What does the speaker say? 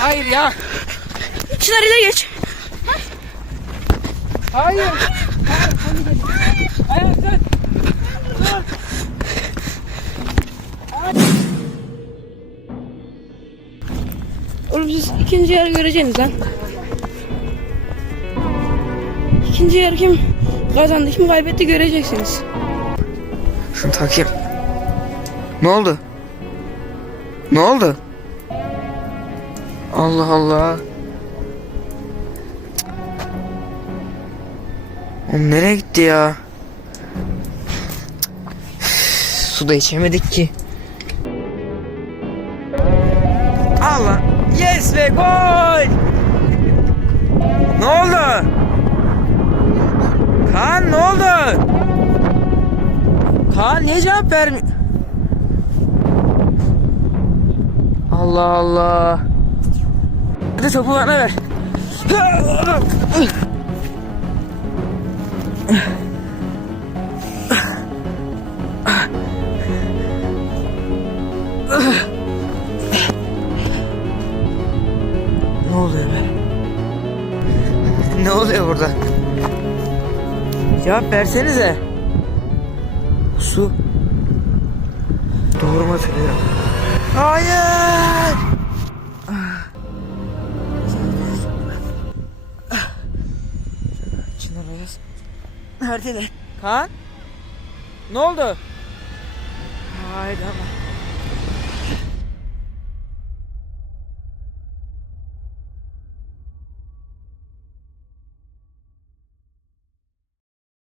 Hayır ya. Çınar ileri geç. Hayır. Hayır sen. Oğlum siz ikinci yarı göreceksiniz lan. İkinci yarı kim kazandı kim kaybetti göreceksiniz. Şunu takayım. Ne oldu? Ne oldu? Allah Allah. Oğlum nereye gitti ya? Su da içemedik ki. Allah. Yes ve gol. Ne oldu? Kaan ne oldu? Kaan niye cevap vermiyor? Allah Allah. Hadi topu bana ver. Ne oluyor be? Ne oluyor burada? Cevap versenize. Su. Doğru mu hatırlıyorum? Hayır! Çınar Ayaz. Neredeler? Kaan? Ne oldu? Haydi ama.